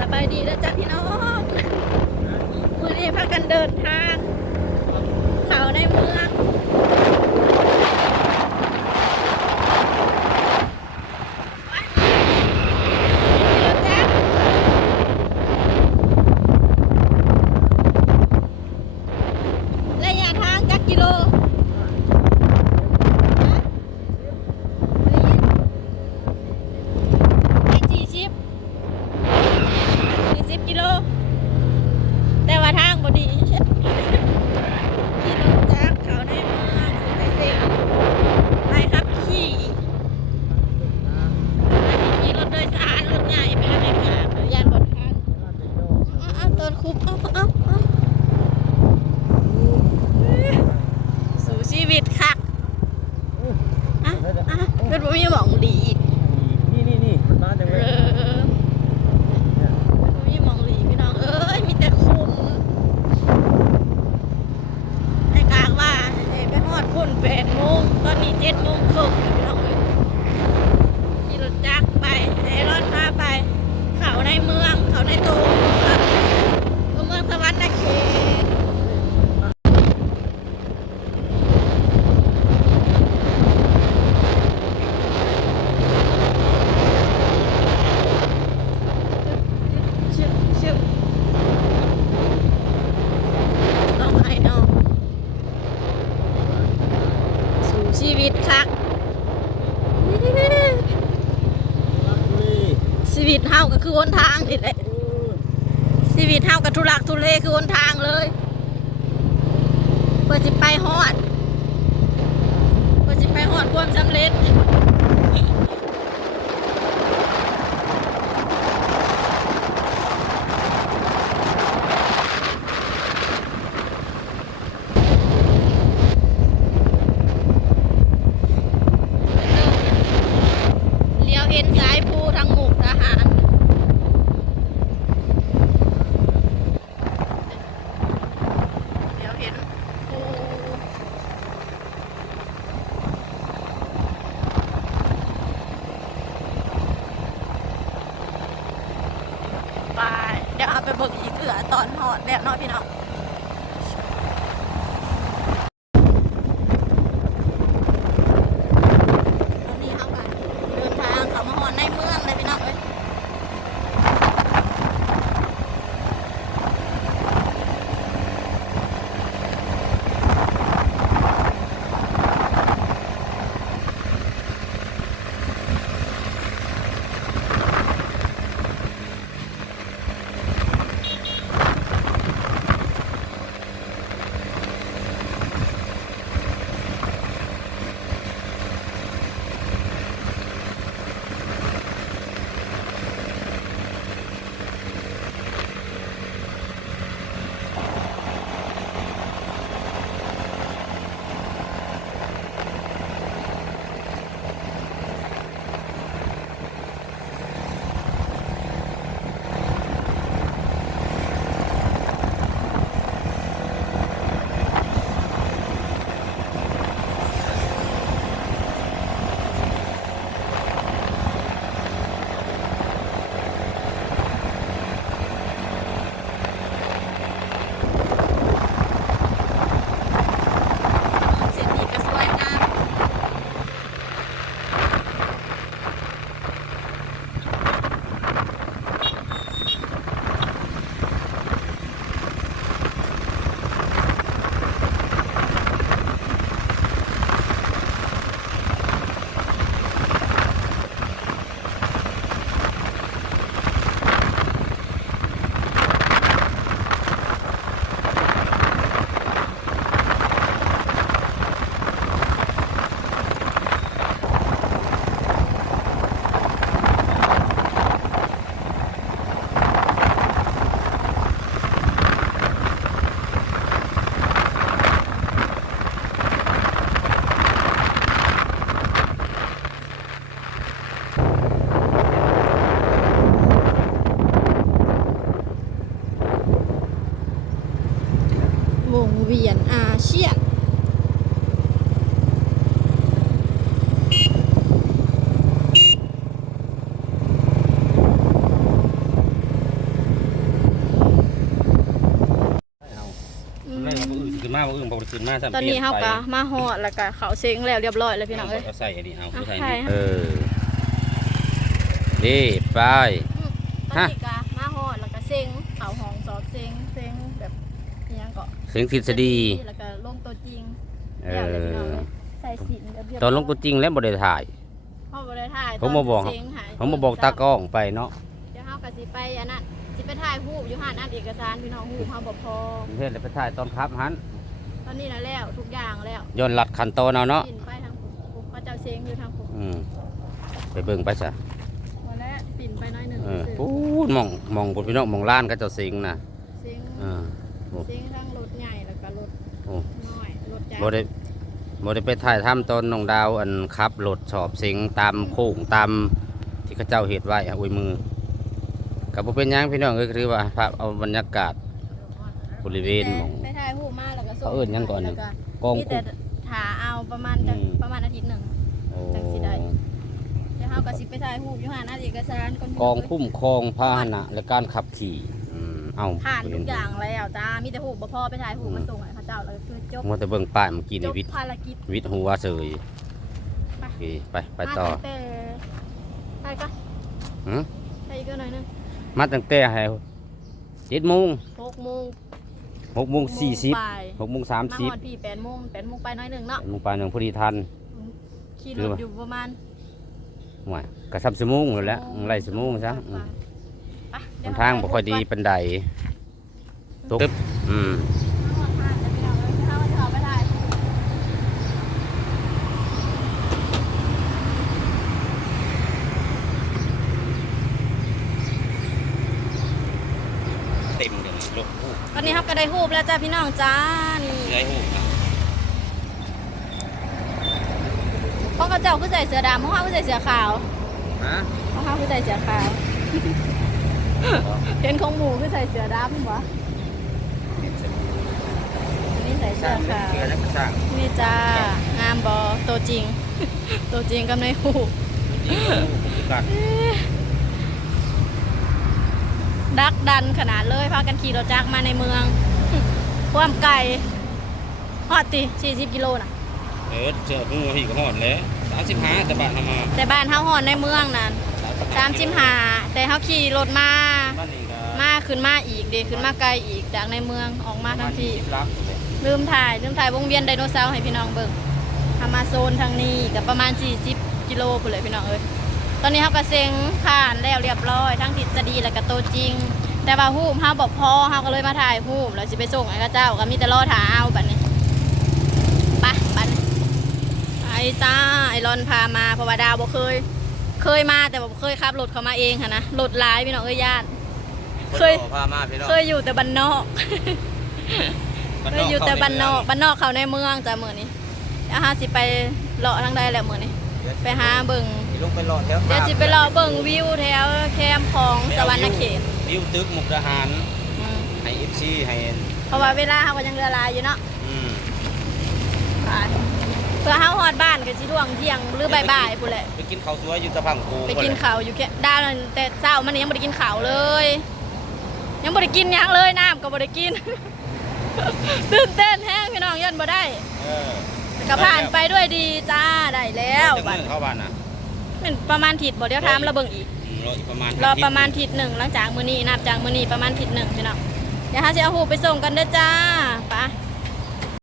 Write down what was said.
สบายดีแล้วจ้ะพี่น้องวันนี้พากันเดินทาง เขาในเมืองาก็คือหนทางนี่แหละชีวิตเฮากับทุลักทุเลคือหนทางเลยเพื่อจะไปฮอดเพื่อจะไปฮอดความสำเร็จ ตอนหอดแล้วเนาะพี่น้อง วงเวียนอาเซียนต้นตอนนี้เฮากะมาฮอดแล้วกะเข้าเซ็งแล้วเรียบร้อยแล้วพี่น้องเอ้ยใส่อันนี้เอาใส่นี่เออนี่ไปฮะ เสียงทฤษฎีแล้วก็ลงตัวจริงเอแล้วเลยพี่น้องอเอ้ยใส่สินเรียบร้อยตอนลงตัวจริงแล้วบ่ได้ถ่ายเฮาบ่ได้ถ่ายผมมาบอกตนเซ็งหายผมมาบอกตากล้องไปเนาะเดี๋ยวเฮาก็สิไปอันนั้นสิไปถ่ายรูปอยู่หาดอันเอกสารพี่น้องรูปเฮาบ่พอเพื่อนเลยไปถ่ายตอนครับหันตอนนี้น่ะแล้วทุกอย่างแล้วย้อนลัดขั้นตอนเอาเนาะกินไปทางผมพระเจ้าเซ็งอยู่ทางผมอืมไปเบิ่งไปซะวันแรกปิ่นไปน้อยหนึ่งเออซื้อพูดมองมองบนพี่น้องมองล้านก็เจ้าสิงน่ะเซ็งเออ โอ้เซ็งทั้งรถใหญ่แล้วก็รถโอ้น้อยรถจักรบ่ได้บ่ได้ไปถ่ายทำตอนน้องดาวอันขับรถสอบสิงตามโค้งตามที่เขาเจ้าเฮ็ดไว้อะอวยมือก็บ่เป็นหยังพี่น้องก็คือว่าภาพเอาบรรยากาศบริเวณหมองไปถ่ายรูปมาแล้วก็ส่งเขาเอิ้นหยังก่อนนี่แล้วกองมีคุแต่มถาเอาประมาณจะอืม ประมาณอาทิตย์หนึ่ง โอ้จังสิได้ เดี๋ยวเฮาก็สิไปถ่ายรูปอยู่หาดอันเอกสารคนกองคุ้มครองพาหนะและการขับขี่อืม เอาผ่านทุกอย่างแล้วจ้ามีแต่รูปบ่พอไปถ่ายรูปมาส่งให้เขาเจ้าแล้วก็คือจบมัวแต่เบิ่งป้ายเมื่อกี้จในบวิทย์ภารกิจวิทย์หัวเสยไปโอเคไปไปต่อมาตั้งแต่ไปก็หือไปอีกหน่อยหนึงมาตั้งแต่ให้เจ็ดโมงหกโมงหกโมงสี่สิบบ่ายหกโมงสามมาสิบฮอดพี่แปดโมงแปดโมงไปน้อยหนึ่งเนาะลงไปหนึ่งพอดีทันขี่คืรอถว่าอยู่ประมาณห่วยกระซับสมงอยู่แล้วไล่สมงซะอื มไปหเดี๋ยนวทางบ่ค่อยดีปันใดตกตึ๊บอืมเอาไปถ่ายเต็มเลยรถฮู้ตอนนี้ครับก็ได้ฮูบแล้วจ้าพี่น้องจ้านี่เลื้อยฮู้ครับพ่อเขาเจ้าคือใส่เสื้อดำพ่อเขาคือใส่เสื้อขาวฮะพ่อเขาคือใส่เสื้อขาว เห็นของหมูคือใส่เสื้อดำวะอันนี้ใส่สเสื้ร้าองขาวเสือแล้วก็สร้างนี่จ้า งามบอตัวจริง ตัวจริงกับในหูปจริงๆฮู้คือกันดักดันขนาดเลย พากันขี่รถจักรมาในเมือง ความไกลฮอดติ40 กิโลน่ะ เออเจอฮู้พี่ก็ฮอดแล้ว35แต่บ้านเฮามาแต่บ้านเฮาฮอดในเมืองนั่น 35แต่เฮาขี่รถมา บ้านนี้ก็มาขึ้นมาอีกเดขึ้นมาไกลอีกจากในเมืองออกมาทั้งที่ สิบลักเลยลืมถ่ายลืมถ่ายวงเวียนไดโนเสาร์ให้พี่น้องเบิ่งทำมาโซนทางนี้กับประมาณ 40 กิโลไปเลยพี่น้องเอ้ยตอนนี้เฮาก็เซ็งผ่านแล้วเรียบร้อย ทั้งทฤษฎีและก็ตัวจริง แต่ว่าฮูปเฮาบ่พอเฮาก็เลยมาถ่ายฮูปแล้วสิไปส่งให้เขาเจ้าก็มีแต่รอถ่าเอาบัดนี้ไปบัดนี้ไอ้จ้าไอรอนพามาเพราะว่าดาวบ่เคย เคยมาแต่บ่เคยขับรถเข้ามาเองค่ะนะรถหลายพี่น้องเอ้ยญาติ เคย พามาพี่น้องเคยอยู่แต่บ้านนอกเคยอยู่แต่บ้านนอกบ้านนอกเขาในเมืองจ้ะมื้อนี้อาหาสิไปเลาะทางใดแหละมื้อนี้ไปหาเบิ่งลงไปรอแถวเดี๋ยวสิไปเลาะเบิ่งวิวแถวแคมป์ของสวรรณเขตวิวตึกมุกดาหารอืมให้ FC ให้เพราะว่าเวลาเฮาก็ยังเรือหลายอยู่เนาะอืมไป เพื่อเฮาฮอดบ้านก็สิท่วงเที่ยงหรือบ่ายๆพุ่นแหละ ไปกินข้าวสวยอยู่ตะพังโคงไปกินข้าวอยู่แค่ด้านนั้นแต่เช้ามันยังบ่ได้กินข้าวเลย ยังบ่ได้กินหยังเลยน้ำก็บ่ได้กิน ตื่นเต้นแฮงพี่น้องยันบ่ได้เออแต่ก็ผ่านไปด้วยดีจ้าได้แล้วจักบัดมื้อเข้าบ้านน่ะเป็นประมาณทิศบ่เดี๋ยวถามเราเบิ่งอีกอืมรออีกประมาณรอประมาณทิศหนึ่งหลังจากมื้อนี้นับจากมื้อนี้ประมาณทิศหนึ่งพี่น้องเดี๋ยวหาสิเอาหูปไปส่งกันเด้อจ้าไปะ